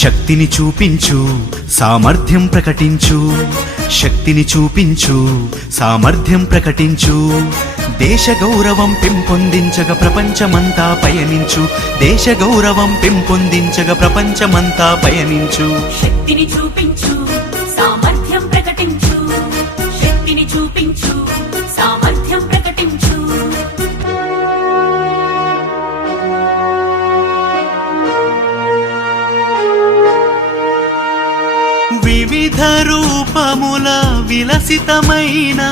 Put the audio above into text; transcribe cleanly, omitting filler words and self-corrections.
శక్తిని చూపించు సామర్థ్యం ప్రకటించు, శక్తిని చూపించు సామర్థ్యం ప్రకటించు. దేశ గౌరవం పెంపొందించగా ప్రపంచమంతా పయనించు, దేశ గౌరవం పెంపొందించగా ప్రపంచమంతా పయనించు. శక్తిని చూపించు సామర్థ్యం ప్రకటించు, శక్తిని చూపించు సామర్థ్యం ప్రకటించు. వివిధ రూపముల విలసితమైన